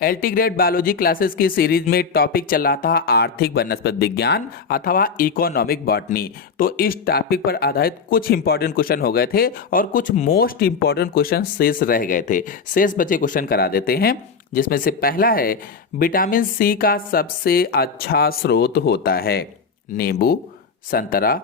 LT grade biology classes की series में topic चल रहा था आर्थिक वनस्पति विज्ञान अथवा इकोनॉमिक बॉटनी। तो इस टॉपिक पर आधारित कुछ इंपॉर्टेंट क्वेश्चन हो गए थे और कुछ मोस्ट इंपॉर्टेंट क्वेश्चन शेष रह गए थे। शेष बचे क्वेश्चन करा देते हैं, जिसमें से पहला है विटामिन सी का सबसे अच्छा स्रोत होता है नींबू, संतरा,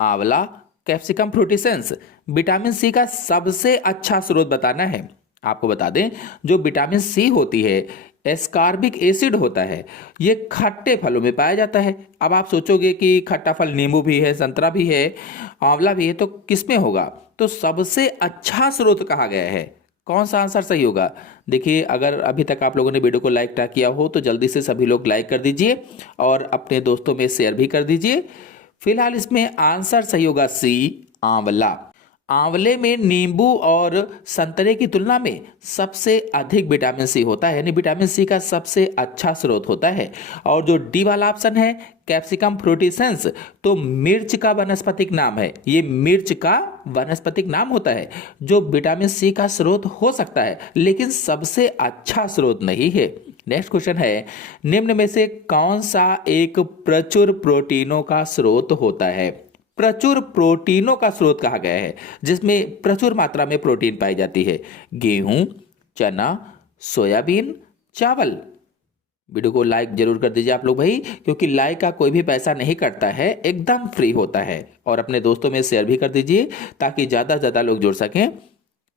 आंवला, कैप्सिकम फ्रूटिसेंस। विटामिन सी का सबसे अच्छा स्रोत बताना है। आपको बता दें, जो विटामिन सी होती है एस्कॉर्बिक एसिड होता है, ये खट्टे फलों में पाया जाता है। अब आप सोचोगे कि खट्टा फल नींबू भी है, संतरा भी है, आंवला भी है, तो किसमें होगा? तो सबसे अच्छा स्रोत कहा गया है। कौन सा आंसर सही होगा? देखिए, अगर अभी तक आप लोगों ने वीडियो को लाइक ना किया हो तो जल्दी से सभी लोग लाइक कर दीजिए और अपने दोस्तों में शेयर भी कर दीजिए। फिलहाल इसमें आंसर सही होगा सी, आंवला। आंवले में नींबू और संतरे की तुलना में सबसे अधिक विटामिन सी होता है, यानी विटामिन सी का सबसे अच्छा स्रोत होता है। और जो डी वाला ऑप्शन है कैप्सिकम फ्रूटिसेंस, तो मिर्च का वानस्पतिक नाम है। ये मिर्च का वानस्पतिक नाम होता है जो विटामिन सी का स्रोत हो सकता है, लेकिन सबसे अच्छा स्रोत नहीं है। नेक्स्ट क्वेश्चन है, निम्न में से कौन सा एक प्रचुर प्रोटीनों का स्रोत होता है? प्रचुर प्रोटीनों का स्रोत कहा गया है, जिसमें प्रचुर मात्रा में प्रोटीन पाई जाती है। गेहूं, चना, सोयाबीन, चावल। वीडियो को लाइक जरूर कर दीजिए आप लोग भाई, क्योंकि लाइक का कोई भी पैसा नहीं कटता है, एकदम फ्री होता है। और अपने दोस्तों में शेयर भी कर दीजिए ताकि ज्यादा से ज्यादा लोग जुड़ सकें।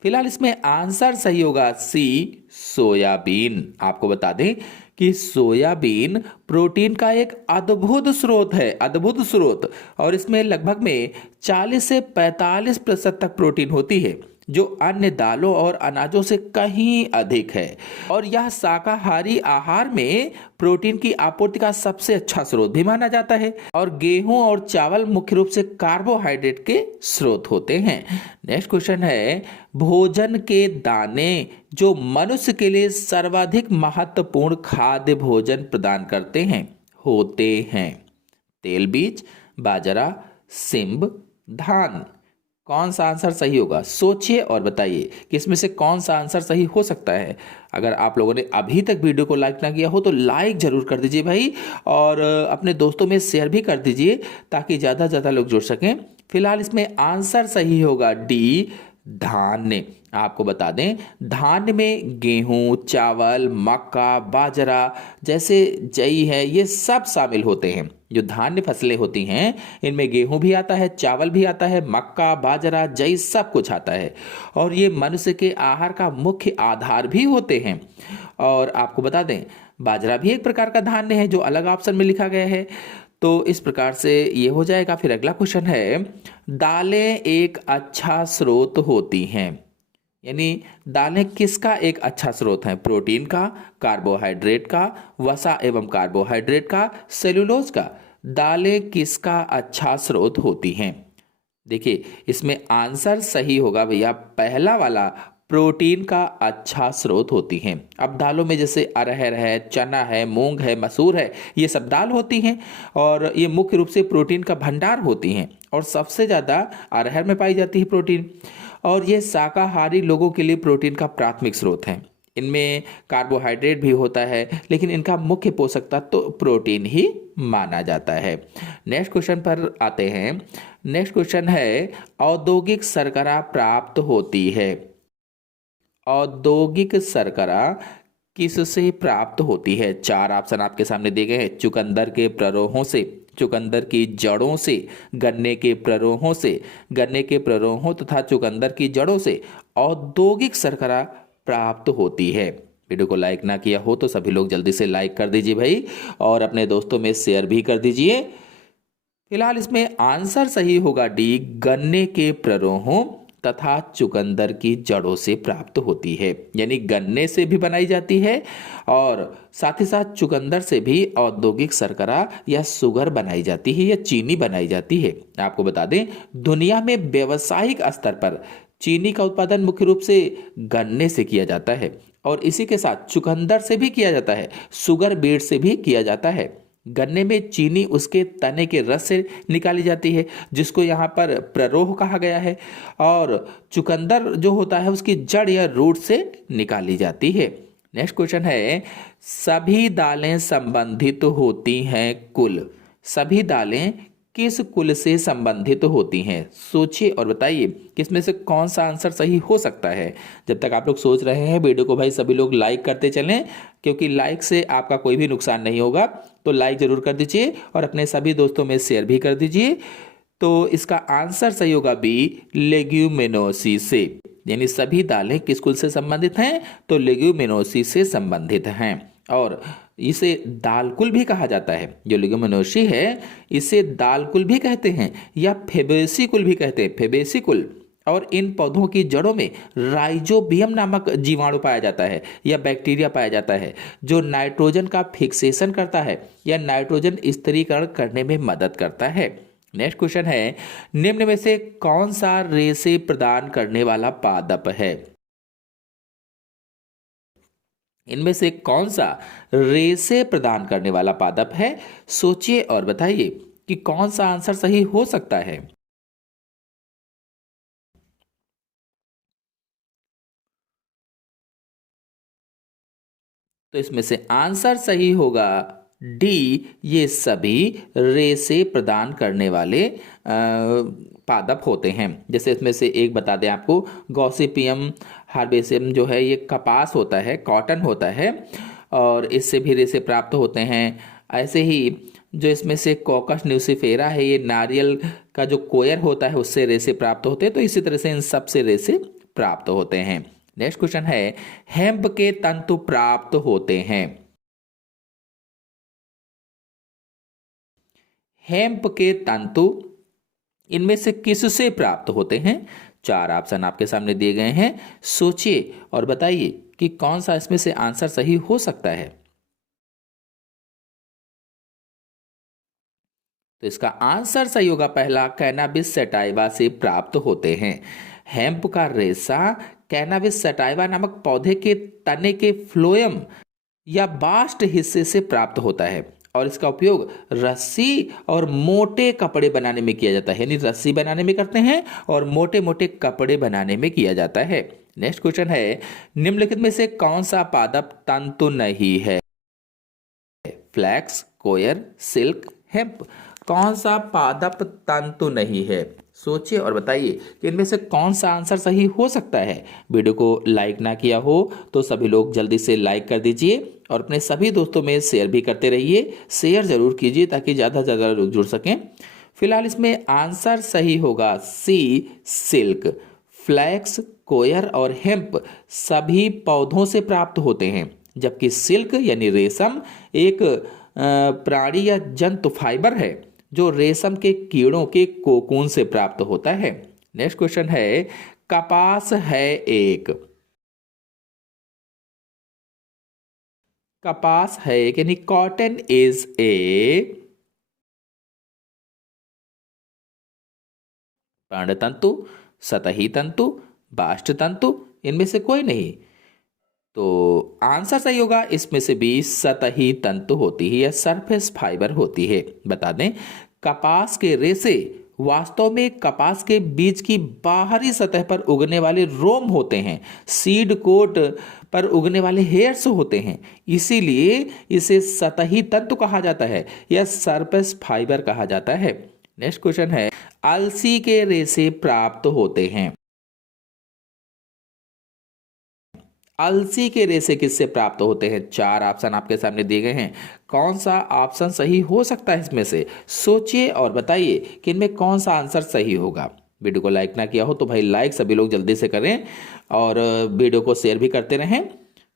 फिलहाल इसमें आंसर सही होगा सी, सोयाबीन। आपको बता दें कि सोयाबीन प्रोटीन का एक अद्भुत स्रोत है, अद्भुत स्रोत। और इसमें लगभग में 40 से 45% तक प्रोटीन होती है, जो अन्य दालों और अनाजों से कहीं अधिक है। और यह शाकाहारी आहार में प्रोटीन की आपूर्ति का सबसे अच्छा स्रोत भी माना जाता है। और गेहूं और चावल मुख्य रूप से कार्बोहाइड्रेट के स्रोत होते हैं। नेक्स्ट क्वेश्चन है, भोजन के दाने जो मनुष्य के लिए सर्वाधिक महत्वपूर्ण खाद्य भोजन प्रदान करते हैं होते हैं तेल बीज, बाजरा, सिंब, धान। कौन सा आंसर सही होगा? सोचिए और बताइए कि इसमें से कौन सा आंसर सही हो सकता है। अगर आप लोगों ने अभी तक वीडियो को लाइक ना किया हो तो लाइक जरूर कर दीजिए भाई, और अपने दोस्तों में शेयर भी कर दीजिए ताकि ज़्यादा से ज़्यादा लोग जुड़ सकें। फिलहाल इसमें आंसर सही होगा डी, धान्य। आपको बता दें, धान्य में गेहूं, चावल, मक्का, बाजरा जैसे जई है, ये सब शामिल होते हैं। जो धान्य फसलें होती हैं इनमें गेहूं भी आता है, चावल भी आता है, मक्का, बाजरा, जई सब कुछ आता है। और ये मनुष्य के आहार का मुख्य आधार भी होते हैं। और आपको बता दें, बाजरा भी एक प्रकार का धान्य है जो अलग ऑप्शन में लिखा गया है। तो इस प्रकार से ये हो जाएगा। फिर अगला क्वेश्चन है, दालें एक अच्छा स्रोत होती हैं, यानी दालें किसका एक अच्छा स्रोत है? प्रोटीन का, कार्बोहाइड्रेट का, वसा एवं कार्बोहाइड्रेट का, सेलुलोज का। दालें किसका अच्छा स्रोत होती हैं? देखिए, इसमें आंसर सही होगा भैया पहला वाला, प्रोटीन का अच्छा स्रोत होती हैं। अब दालों में जैसे अरहर है, चना है, मूंग है, मसूर है, ये सब दाल होती हैं और ये मुख्य रूप से प्रोटीन का भंडार होती हैं। और सबसे ज़्यादा अरहर में पाई जाती है प्रोटीन। और ये शाकाहारी लोगों के लिए प्रोटीन का प्राथमिक स्रोत है। इनमें कार्बोहाइड्रेट भी होता है, लेकिन इनका मुख्य पोषक तत्व तो प्रोटीन ही माना जाता है। नेक्स्ट क्वेश्चन पर आते हैं। नेक्स्ट क्वेश्चन है, औद्योगिक शर्करा प्राप्त होती है। औद्योगिक शर्करा किससे प्राप्त होती है? चार ऑप्शन आपके सामने दिए गए हैं। चुकंदर के प्ररोहों से, चुकंदर की जड़ों से, गन्ने के प्ररोहों से, गन्ने के प्ररोहों तथा चुकंदर की जड़ों से औद्योगिक शर्करा प्राप्त होती है। वीडियो को लाइक ना किया हो तो सभी लोग जल्दी से लाइक कर दीजिए भाई, और अपने दोस्तों में शेयर भी कर दीजिए। फिलहाल इसमें आंसर सही होगा डी, गन्ने के प्ररोहों तथा चुकंदर की जड़ों से प्राप्त होती है। यानी गन्ने से भी बनाई जाती है और साथ ही साथ चुकंदर से भी औद्योगिक शर्करा या शुगर बनाई जाती है या चीनी बनाई जाती है। आपको बता दें, दुनिया में व्यावसायिक स्तर पर चीनी का उत्पादन मुख्य रूप से गन्ने से किया जाता है और इसी के साथ चुकंदर से भी किया जाता है, शुगर बीट से भी किया जाता है। गन्ने में चीनी उसके तने के रस से निकाली जाती है, जिसको यहाँ पर प्ररोह कहा गया है, और चुकंदर जो होता है उसकी जड़ या रूट से निकाली जाती है। नेक्स्ट क्वेश्चन है, सभी दालें संबंधित होती हैं कुल। सभी दालें किस कुल से संबंधित होती हैं? सोचिए और बताइए किसमें से कौन सा आंसर सही हो सकता है। जब तक आप लोग सोच रहे हैं वीडियो को भाई सभी लोग लाइक करते चलें, क्योंकि लाइक से आपका कोई भी नुकसान नहीं होगा। तो लाइक जरूर कर दीजिए और अपने सभी दोस्तों में शेयर भी कर दीजिए। तो इसका आंसर सही होगा बी, लेग्यूमिनोसी से। यानी सभी दालें किस कुल से संबंधित हैं? तो लेग्यूमिनोसी से संबंधित हैं। और इसे दालकुल भी कहा जाता है। जो लेग्यूमिनोसी है इसे दालकुल भी कहते हैं या फेबेसी कुल भी कहते हैं, फेबेसी कुल। और इन पौधों की जड़ों में राइजोबियम नामक जीवाणु पाया जाता है या बैक्टीरिया पाया जाता है, जो नाइट्रोजन का फिक्सेशन करता है या नाइट्रोजन स्थिरीकरण करने में मदद करता है। नेक्स्ट क्वेश्चन है, निम्न में से कौन सा रेशे प्रदान करने वाला पादप है? इनमें से कौन सा रेशे प्रदान करने वाला पादप है? सोचिए और बताइए कि कौन सा आंसर सही हो सकता है। तो इसमें से आंसर सही होगा डी, ये सभी रेशे प्रदान करने वाले पादप होते हैं। जैसे इसमें से एक बता दें आपको, गॉसिपियम हार्बेसियम जो है ये कपास होता है, कॉटन होता है और इससे भी रेशे प्राप्त होते हैं। ऐसे ही जो इसमें से कॉकस न्यूसिफेरा है, ये नारियल का जो कोयर होता है उससे रेशे प्राप्त होते हैं। तो इसी तरह से इन सब से रेशे प्राप्त होते हैं। नेक्स्ट क्वेश्चन है, हेम्प के तंतु प्राप्त होते हैं। हेम्प के तंतु इनमें से किससे प्राप्त होते हैं? चार ऑप्शन आपके सामने दिए गए हैं। सोचिए और बताइए कि कौन सा इसमें से आंसर सही हो सकता है। तो इसका आंसर सही होगा पहला, कैनाबिस सैटाइवा से प्राप्त होते हैं। हेम्प का रेशा कैनाबिस सैटाइवा नामक पौधे के तने के फ्लोएम या बास्ट हिस्से से प्राप्त होता है और इसका उपयोग रस्सी और मोटे कपड़े बनाने में किया जाता है। यानी रस्सी बनाने में करते हैं और मोटे मोटे कपड़े बनाने में किया जाता है। नेक्स्ट क्वेश्चन है, निम्नलिखित में से कौन सा पादप तंतु नहीं है? फ्लैक्स, कोयर, सिल्क, हेम्प। कौन सा पादप तंतु नहीं है? सोचिए और बताइए कि इनमें से कौन सा आंसर सही हो सकता है। वीडियो को लाइक ना किया हो तो सभी लोग जल्दी से लाइक कर दीजिए और अपने सभी दोस्तों में शेयर भी करते रहिए। शेयर जरूर कीजिए ताकि ज़्यादा से ज़्यादा लोग जुड़ सकें। फिलहाल इसमें आंसर सही होगा सी, सिल्क। फ्लैक्स, कोयर और हेम्प सभी पौधों से प्राप्त होते हैं, जबकि सिल्क यानी रेशम एक प्राणी या जंतु फाइबर है जो रेशम के कीड़ों के कोकून से प्राप्त होता है। नेक्स्ट क्वेश्चन है, कपास है एक। कपास है एक यानी कॉटन इज ए पर्णतंतु, सतही तंतु, बाष्ट तंतु। इनमें से कोई नहीं। तो आंसर सही होगा इसमें से भी सतही तंतु होती है या सरफेस फाइबर होती है। बता दें, कपास के रेशे वास्तव में कपास के बीज की बाहरी सतह पर उगने वाले रोम होते हैं, सीड कोट पर उगने वाले हेयर्स होते हैं। इसीलिए इसे सतही तंतु कहा जाता है या सरफेस फाइबर कहा जाता है। नेक्स्ट क्वेश्चन है, अलसी के रेशे प्राप्त होते हैं। अलसी के रेशे किससे प्राप्त होते हैं? चार ऑप्शन आपके सामने दिए गए हैं। कौन सा ऑप्शन सही हो सकता है इसमें से? सोचिए और बताइए कि इनमें कौन सा आंसर सही होगा। वीडियो को लाइक ना किया हो तो भाई लाइक सभी लोग जल्दी से करें और वीडियो को शेयर भी करते रहें।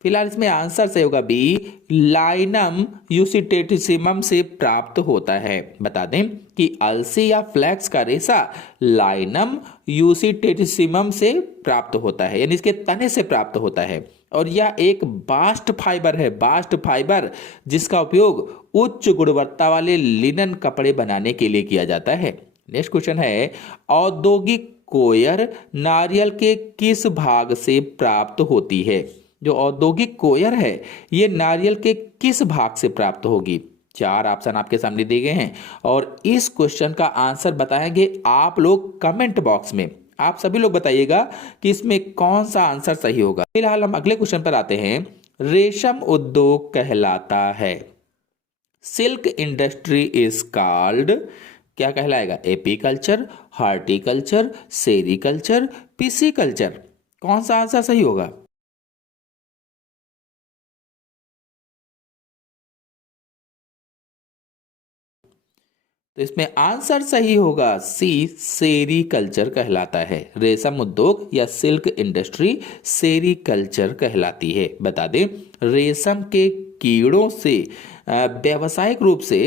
फिलहाल इसमें आंसर सही होगा बी, लाइनम यूसिटेटिसिमम से प्राप्त होता है। बता दें कि अलसी या फ्लैक्स का रेशा लाइनम यूसिटेटिसिमम से प्राप्त होता है, यानी इसके तने से प्राप्त होता है और यह एक बास्ट फाइबर है, बास्ट फाइबर, जिसका उपयोग उच्च गुणवत्ता वाले लिनन कपड़े बनाने के लिए किया जाता है। नेक्स्ट क्वेश्चन है, औद्योगिक कोयर नारियल के किस भाग से प्राप्त होती है? जो औद्योगिक कोयर है ये नारियल के किस भाग से प्राप्त होगी? चार ऑप्शन आपके सामने दिए गए हैं और इस क्वेश्चन का आंसर बताएंगे आप लोग कमेंट बॉक्स में। आप सभी लोग बताइएगा कि इसमें कौन सा आंसर सही होगा। फिलहाल हम अगले क्वेश्चन पर आते हैं। रेशम उद्योग कहलाता है? सिल्क इंडस्ट्री इज कॉल्ड, क्या कहलाएगा? Apiculture, horticulture, sericulture, pisciculture. कौन सा आंसर सही होगा? तो इसमें आंसर सही होगा सी, सेरीकल्चर कहलाता है। रेशम उद्योग या सिल्क इंडस्ट्री सेरीकल्चर कहलाती है। बता दें, रेशम के कीड़ों से व्यावसायिक रूप से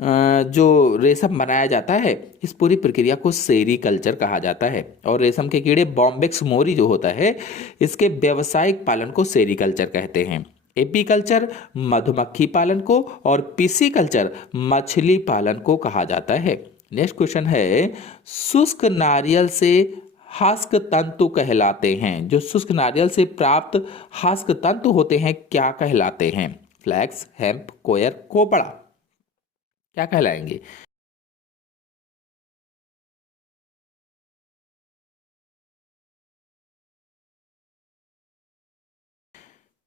जो रेशम बनाया जाता है, इस पूरी प्रक्रिया को सेरीकल्चर कहा जाता है। और रेशम के कीड़े बॉम्बेक्स मोरी जो होता है, इसके व्यावसायिक पालन को सेरीकल्चर कहते हैं। एपीकल्चर मधुमक्खी पालन को और पिसीकल्चर मछली पालन को कहा जाता है। नेक्स्ट क्वेश्चन है, शुष्क नारियल से हास्क तंतु कहलाते हैं, जो शुष्क नारियल से प्राप्त हास्क तंतु होते हैं क्या कहलाते हैं? फ्लैक्स, हेम्प, कोयर, कोपड़ा, क्या कहलाएंगे?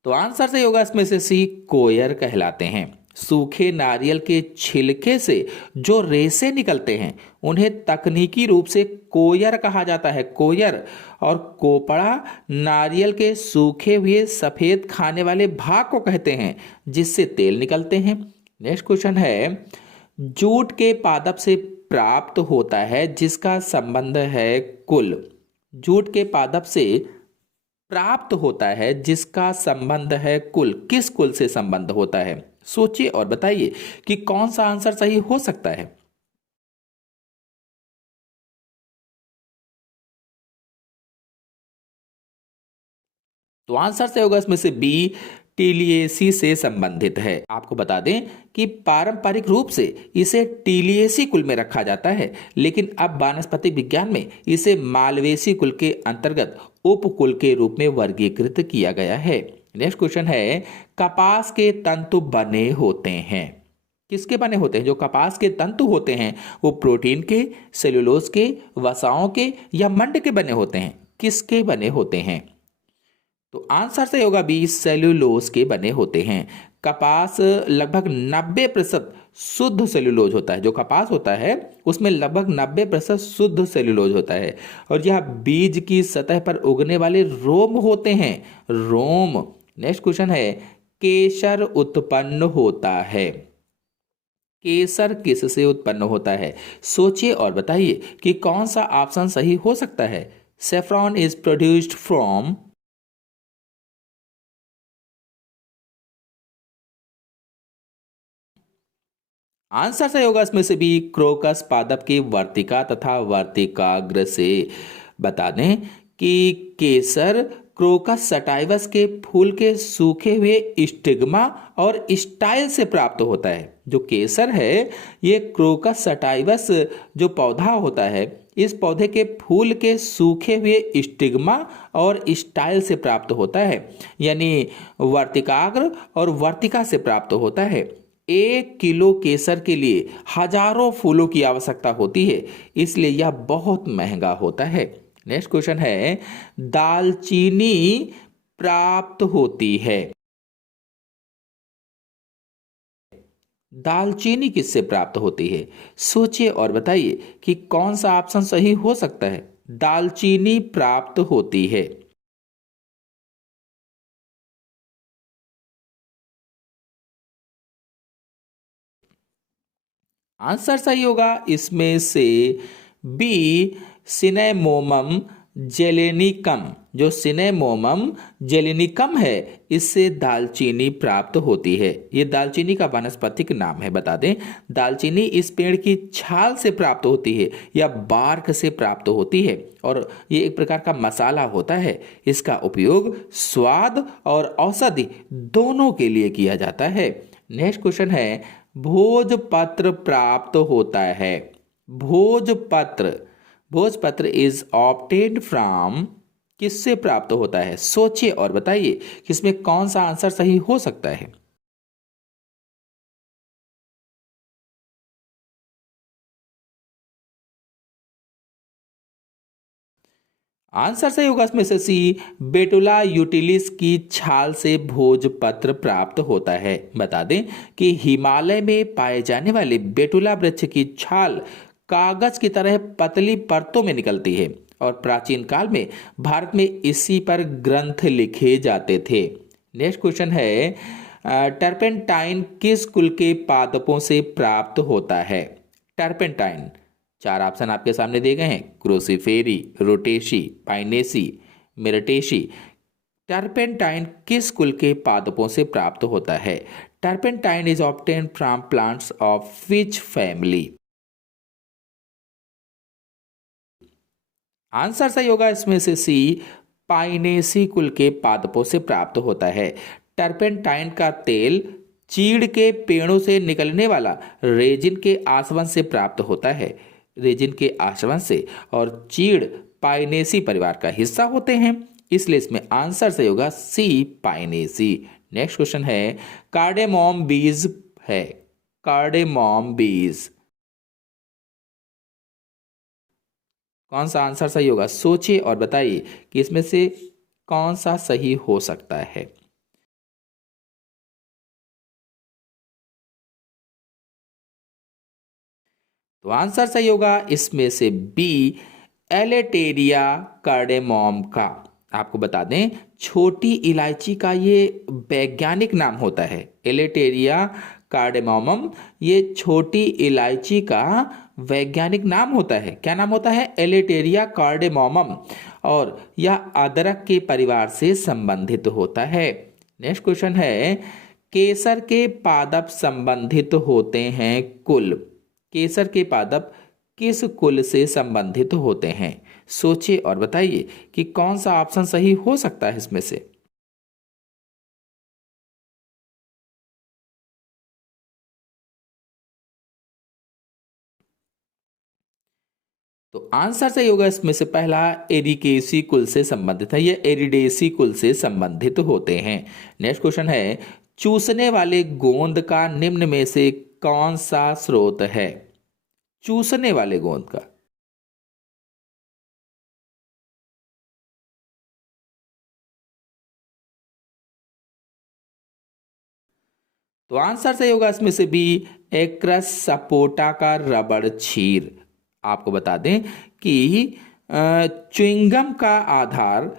तो आंसर सही होगा इसमें से सी, कोयर कहलाते हैं। सूखे नारियल के छिलके से जो रेशे निकलते हैं, उन्हें तकनीकी रूप से कोयर कहा जाता है, कोयर। और कोपड़ा नारियल के सूखे हुए सफेद खाने वाले भाग को कहते हैं, जिससे तेल निकलते हैं। नेक्स्ट क्वेश्चन है, जूट के पादप से प्राप्त होता है जिसका संबंध है कुल। जूट के पादप से प्राप्त होता है जिसका संबंध है कुल, किस कुल से संबंध होता है? सोचिए और बताइए कि कौन सा आंसर सही हो सकता है। तो आंसर से होगा इसमें से बी, टीलिएसी से संबंधित है। आपको बता दें कि पारंपरिक रूप से इसे टीलिएसी कुल में रखा जाता है, लेकिन अब वानस्पतिक विज्ञान में इसे मालवेसी कुल के अंतर्गत उपकुल के रूप में वर्गीकृत किया गया है। नेक्स्ट क्वेश्चन है, कपास के तंतु बने होते हैं, किसके बने होते हैं? जो कपास के तंतु होते हैं वो प्रोटीन के, सेलुलोज के, वसाओं के या मंड के बने होते हैं? किसके बने होते हैं? तो आंसर से होगा बी, सेल्यूलोज के बने होते हैं। कपास लगभग 90% शुद्ध सेल्यूलोज होता है। जो कपास होता है उसमें लगभग 90% शुद्ध सेल्यूलोज होता है। और यह बीज की सतह पर उगने वाले रोम होते हैं, रोम। नेक्स्ट क्वेश्चन है, केसर उत्पन्न होता है, केसर किससे उत्पन्न होता है? सोचिए और बताइए कि कौन सा ऑप्शन सही हो सकता है। Saffron is produced from, answer सही होगा इसमें से भी, क्रोकस पादप की वर्तिका तथा वर्तिकाग्र से। बता दें कि केसर क्रोकस सटाइवस के फूल के सूखे हुए स्टिग्मा और स्टाइल से प्राप्त होता है। जो केसर है ये क्रोकस सटाइवस जो पौधा होता है, इस पौधे के फूल के सूखे हुए स्टिग्मा और स्टाइल से प्राप्त होता है, यानी वर्तिकाग्र और वर्तिका से प्राप्त होता है। 1 किलो केसर के लिए हजारों फूलों की आवश्यकता होती है, इसलिए यह बहुत महंगा होता है। नेक्स्ट क्वेश्चन है, दालचीनी प्राप्त होती है, दालचीनी किससे प्राप्त होती है? सोचिए और बताइए कि कौन सा ऑप्शन सही हो सकता है। दालचीनी प्राप्त होती है, आंसर सही होगा इसमें से बी, सिनेमोमम जेलेनिकम। जो सिनेमोमम जेलेनिकम है, इससे दालचीनी प्राप्त होती है। ये दालचीनी का वानस्पतिक नाम है। बता दें, दालचीनी इस पेड़ की छाल से प्राप्त होती है या बार्क से प्राप्त होती है, और ये एक प्रकार का मसाला होता है। इसका उपयोग स्वाद और औषधि दोनों के लिए किया जाता है। नेक्स्ट क्वेश्चन है, भोजपत्र प्राप्त होता है, भोजपत्र, भोजपत्र इज ऑब्टेन्ड फ्रॉम, किससे प्राप्त होता है? सोचिए और बताइए कि इसमें कौन सा आंसर सही हो सकता है। आंसर सही होगा इसमें से सी, बेटुला यूटिलिस की छाल से भोजपत्र प्राप्त होता है। बता दें कि हिमालय में पाए जाने वाले बेटुला वृक्ष की छाल कागज की तरह पतली परतों में निकलती है और प्राचीन काल में भारत में इसी पर ग्रंथ लिखे जाते थे। नेक्स्ट क्वेश्चन है, टर्पेंटाइन किस कुल के पादपों से प्राप्त होता है? टर्पेंटाइन, चार ऑप्शन आपके सामने दिए गए हैं, क्रोसीफेरी, रोटेसी, पाइनेसी, मिरटेसी। टर्पेंटाइन किस कुल के पादपों से प्राप्त होता है? Turpentine is obtain from plants of which family? Answer सही होगा इसमें से सी, पाइनेसी कुल के पादपों से प्राप्त होता है। टर्पेंटाइन का तेल चीड़ के पेड़ों से निकलने वाला रेजिन के आसवन से प्राप्त होता है। रेजिन के आसवन से, और चीड़ पाइनेसी परिवार का हिस्सा होते हैं, इसलिए इसमें आंसर सही होगा सी, पाइनेसी। नेक्स्ट क्वेश्चन है, कार्डेमोम बीज है, कार्डेमोम बीज, कौन सा आंसर सही होगा? सोचिए और बताइए कि इसमें से कौन सा सही हो सकता है। तो आंसर सही होगा इसमें से बी, एलेटेरिया कार्डेमोम का। आपको बता दें, छोटी इलायची का ये वैज्ञानिक नाम होता है, एलेटेरिया कार्डेमोमम। ये छोटी इलायची का वैज्ञानिक नाम होता है। क्या नाम होता है? एलेटेरिया कार्डेमोमम, और यह अदरक के परिवार से संबंधित होता है। नेक्स्ट क्वेश्चन है, केसर के पादप संबंधित होते हैं कुल, केसर के पादप किस कुल से संबंधित होते हैं? सोचिए और बताइए कि कौन सा ऑप्शन सही हो सकता है इसमें से। तो आंसर सही होगा इसमें से पहला, एरिकेसी कुल से संबंधित है। ये एरिडेसी कुल से संबंधित होते हैं। नेक्स्ट क्वेश्चन है, चूसने वाले गोंद का निम्न में से कौन सा स्रोत है? चूसने वाले गोंद का, तो आंसर सही होगा इसमें से बी, एक्रस सपोटा का रबड़ क्षीर। आपको बता दें कि च्युइंगम का आधार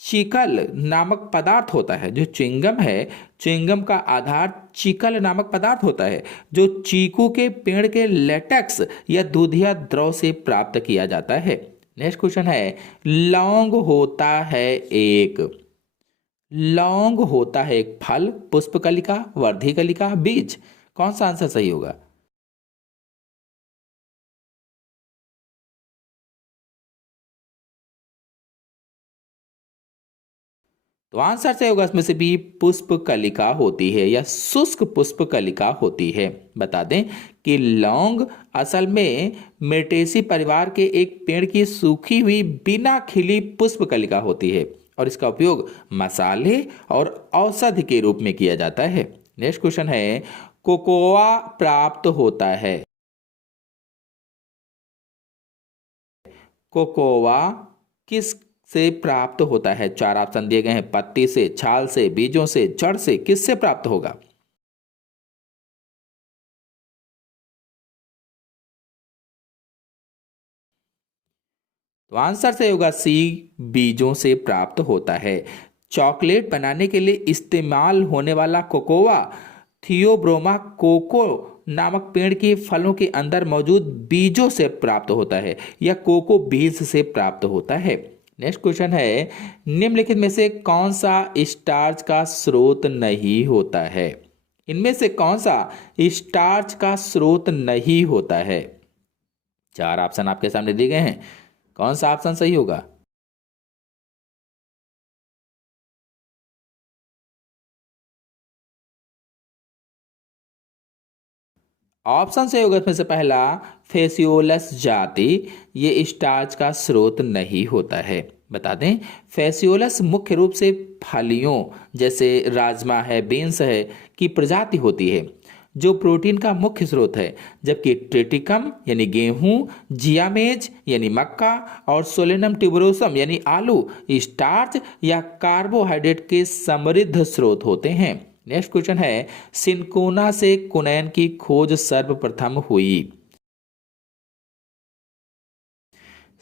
चिकल नामक पदार्थ होता है। जो च्युइंगम है, च्युइंगम का आधार चिकल नामक पदार्थ होता है, जो चीकू के पेड़ के लेटेक्स या दूधिया द्रव से प्राप्त किया जाता है। नेक्स्ट क्वेश्चन है, लौंग होता है एक, लौंग होता है एक फल, पुष्पकलिका, वर्धिकलिका, बीज, कौन सा आंसर सही होगा? तो आंसर सही होगा इसमें से भी, पुष्पकलिका होती है या शुष्क पुष्पकलिका होती है। बता दें कि लौंग असल में मिर्टेसी परिवार के एक पेड़ की सूखी हुई बिना खिली पुष्पकलिका होती है और इसका उपयोग मसाले और औषधि के रूप में किया जाता है। नेक्स्ट क्वेश्चन है, कोकोआ प्राप्त होता है, कोकोआ किस से प्राप्त होता है? चार ऑप्शन दिए गए हैं, पत्ती से, छाल से, बीजों से, जड़ से, किससे प्राप्त होगा? तो आंसर से होगा सी, बीजों से प्राप्त होता है। चॉकलेट बनाने के लिए इस्तेमाल होने वाला कोकोआ थियोब्रोमा कोको नामक पेड़ के फलों के अंदर मौजूद बीजों से प्राप्त होता है या कोको बीज से प्राप्त होता है। नेक्स्ट क्वेश्चन है, निम्नलिखित में से कौन सा स्टार्च का स्रोत नहीं होता है? इनमें से कौन सा स्टार्च का स्रोत नहीं होता है? चार ऑप्शन आपके सामने दिए गए हैं, कौन सा ऑप्शन सही होगा? ऑप्शन सही होगा इसमें से पहला, फेसियोलस जाति, ये स्टार्च का स्रोत नहीं होता है। बता दें, फेसियोलस मुख्य रूप से फलियों जैसे राजमा है, बीन्स है की प्रजाति होती है जो प्रोटीन का मुख्य स्रोत है, जबकि ट्रिटिकम यानी गेहूं, जियामेज यानी मक्का और सोलेनम ट्यूबरोसम यानी आलू स्टार्च या कार्बोहाइड्रेट के समृद्ध स्रोत होते हैं। नेक्स्ट क्वेश्चन है, सिनकोना से कुनैन की खोज सर्वप्रथम हुई।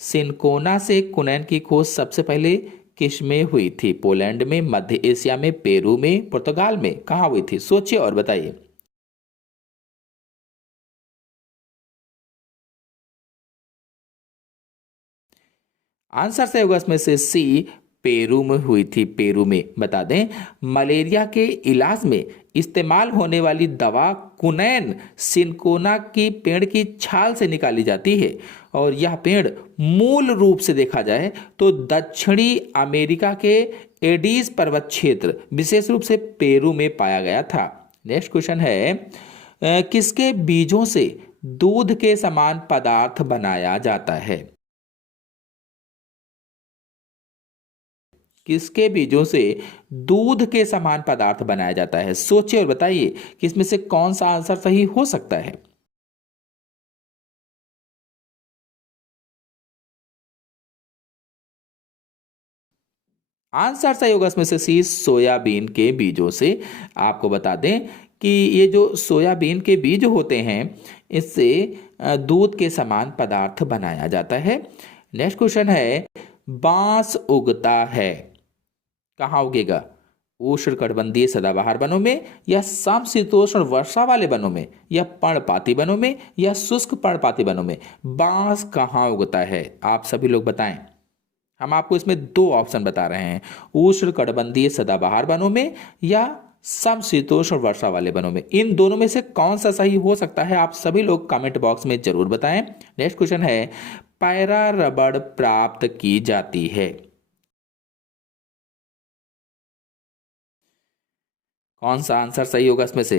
सिनकोना से कुनैन की खोज सबसे पहले किसमें हुई थी? पोलैंड में, मध्य एशिया में, पेरू में, पुर्तगाल में, कहाँ हुई थी? सोचिए और बताइए। आंसर से होगा इसमें से सी, पेरू में हुई थी। पेरू में। बता दें, मलेरिया के इलाज में इस्तेमाल होने वाली दवा कुनैन सिनकोना की पेड़ की छाल से निकाली जाती है और यह पेड़ मूल रूप से देखा जाए तो दक्षिणी अमेरिका के एडीज पर्वत क्षेत्र, विशेष रूप से पेरू में पाया गया था। नेक्स्ट क्वेश्चन है, किसके बीजों से दूध के समान पदार्थ बनाया जाता है? किसके बीजों से दूध के समान पदार्थ बनाया जाता है? सोचिए और बताइए कि इसमें से कौन सा आंसर सही हो सकता है। आंसर सही होगा इसमें से सी, सोयाबीन के बीजों से। आपको बता दें कि ये जो सोयाबीन के बीज होते हैं, इससे दूध के समान पदार्थ बनाया जाता है। नेक्स्ट क्वेश्चन है, बांस उगता है, कहाँ उगेगा? उष्णकटिबंधीय सदाबहार वनों में या समशीतोष्ण वर्षा वाले वनों में या पर्णपाती वनों में या शुष्क पर्णपाती वनों में बांस कहाँ उगता है? आप सभी लोग बताएं। हम आपको इसमें दो ऑप्शन बता रहे हैं, उष्णकटिबंधीय सदाबहार वनों में या समशीतोष्ण वर्षा वाले वनों में। इन दोनों में से कौन सा सही हो सकता है? आप सभी लोग कमेंट बॉक्स में जरूर बताएं। नेक्स्ट क्वेश्चन है, पैरा रबड़ प्राप्त की जाती है, कौन सा आंसर सही होगा इसमें से?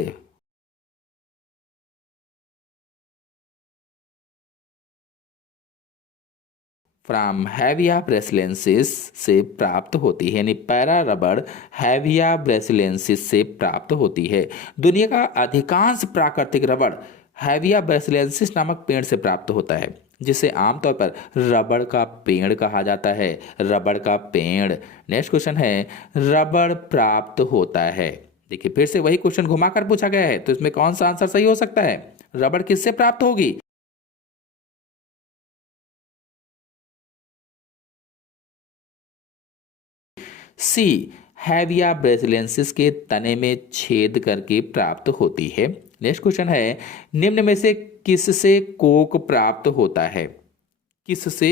फ्राम हैविया ब्रेसिलेंसिस से प्राप्त होती है, यानी पैरा रबड़ हैविया ब्रेसिलेंसिस से प्राप्त होती है। दुनिया का अधिकांश प्राकृतिक रबड़ हैविया ब्रेसिलेंसिस नामक पेड़ से प्राप्त होता है, जिसे आमतौर पर रबड़ का पेड़ कहा जाता है। रबड़ का पेड़। नेक्स्ट क्वेश्चन है, रबड़ प्राप्त होता है। देखिए, फिर से वही क्वेश्चन घुमाकर पूछा गया है, तो इसमें कौन सा आंसर सही हो सकता है? रबड़ किससे प्राप्त होगी? सी, हैविया ब्रेसिलेंसिस के तने में छेद करके प्राप्त होती है। नेक्स्ट क्वेश्चन है, निम्न में से किससे कोक प्राप्त होता है? किससे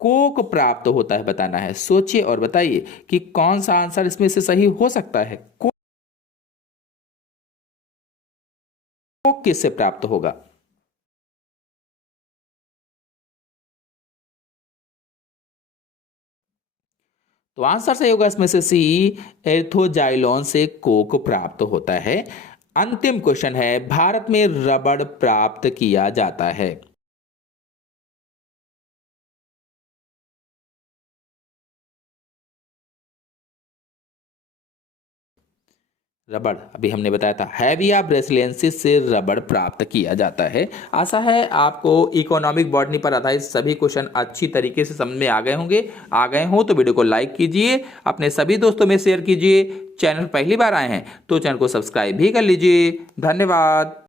कोक प्राप्त होता है बताना है। सोचिए और बताइए कि कौन सा आंसर इसमें से सही हो सकता है। कोक किससे प्राप्त होगा? तो आंसर सही होगा इसमें से सी, एर्थोजाइलोन से कोक प्राप्त होता है। अंतिम क्वेश्चन है, भारत में रबड़ प्राप्त किया जाता है। रबड़ अभी हमने बताया था, हैविया ब्रेसिलेंसिस से रबड़ प्राप्त किया जाता है। आशा है आपको इकोनॉमिक बॉटनी पर आधारित सभी क्वेश्चन अच्छी तरीके से समझ में आ गए होंगे। आ गए हो तो वीडियो को लाइक कीजिए, अपने सभी दोस्तों में शेयर कीजिए। चैनल पहली बार आए हैं तो चैनल को सब्सक्राइब भी कर लीजिए। धन्यवाद।